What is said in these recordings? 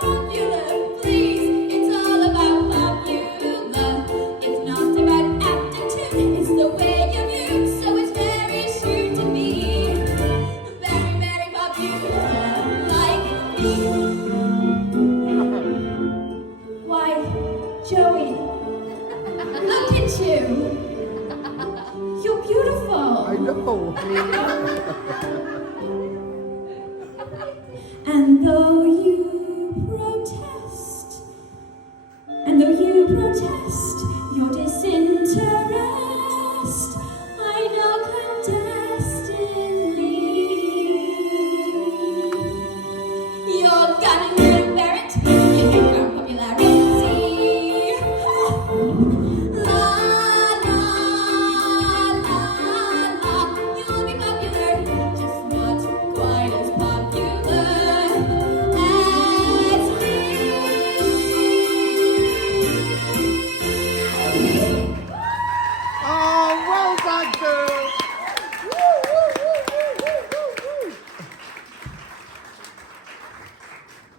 popular, please. It's all about popular. It's not about aptitude, it's the way you view. So it's very sure to be very, very popular, like me. Why, Joey, look at you. You're beautiful. I know. And though you protest, your disinterest, I know clandestinely. You're gonna merit, you can grow popularity. La la la la, you'll be popular, just not quite as popular as me. Oh, well done, girl.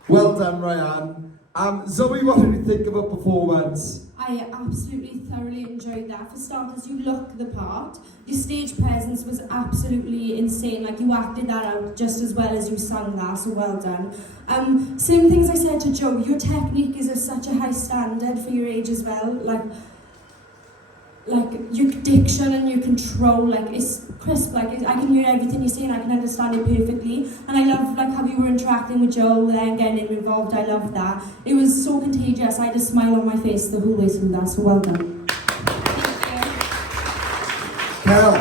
Well done, Ryann. Zoe, what did you think of her performance? I absolutely thoroughly enjoyed that. For starters, you look the part. Your stage presence was absolutely insane. Like, you acted that out just as well as you sang that, so well done. Same things I said to Joe, your technique is of such a high standard for your age as well. Like your diction and your control, like, it's crisp. Like, I can hear everything you're saying, I can understand it perfectly. And I love, like, how you were interacting with Joe there and getting him involved. I love that. It was so contagious. I had a smile on my face the whole way through that, so well done. Carol.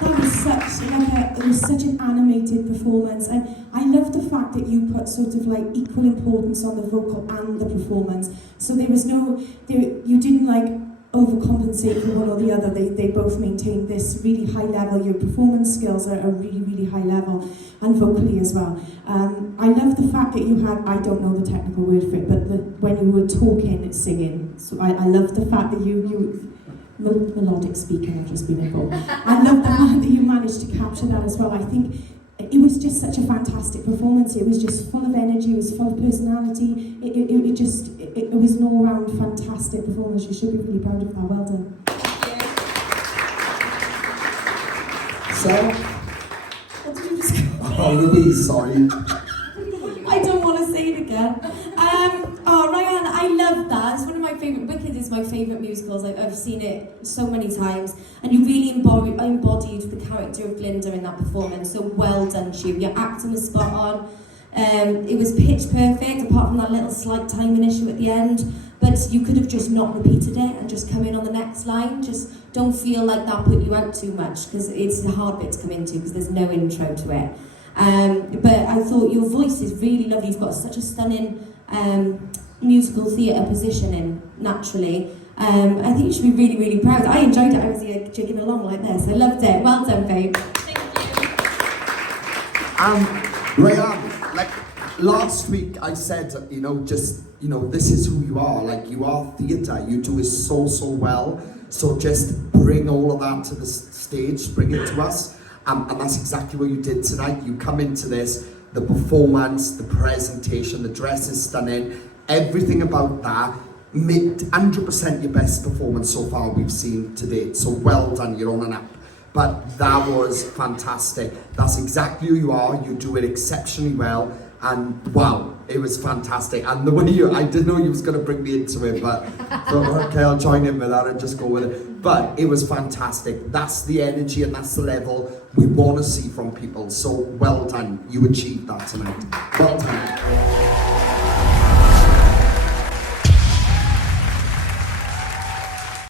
That was it was such an animated performance, and I love the fact that you put sort of like equal importance on the vocal and the performance. So there was you didn't like overcompensate for one or the other. They both maintained this really high level. Your performance skills are really, really high level, and vocally as well. I love the fact that you had, I don't know the technical word for it, but when you were talking, singing. So I love the fact that you melodic speaking, I've just been involved. I love the fact that you managed to capture that as well. I think it was just such a fantastic performance. It was just full of energy, it was full of personality. It was an all-round fantastic performance. You should be really proud of that. Well done. So, What did you just go? oh, Louise, sorry. I don't want to say it again. Ryann, I love that. It's one of my favourite, Wicked is my favourite musicals. I've seen it so many times. And you really embodied the character of Glinda in that performance. So well done to you. Your acting was spot on. It was pitch perfect, apart from that little slight timing issue at the end. But you could have just not repeated it and just come in on the next line. Just don't feel like that put you out too much, because it's a hard bit to come into because there's no intro to it. But I thought your voice is really lovely. You've got such a stunning musical theatre positioning naturally. I think you should be really, really proud. I enjoyed it. I was here jigging along like this. I loved it. Well done, babe. Thank you. Ryann, like last week I said, this is who you are. Like, you are theatre. You do it so, so well. So just bring all of that to the stage, bring it to us. And that's exactly what you did tonight. You come into this, the performance, the presentation, the dress is stunning. Everything about that, 100% your best performance so far we've seen to date. So well done, you're on an up. But that was fantastic. That's exactly who you are. You do it exceptionally well. And wow, it was fantastic. And the way I didn't know you was going to bring me into it, but thought, okay, I'll join in with that and just go with it. But it was fantastic. That's the energy and that's the level we want to see from people. So well done. You achieved that tonight. Well done.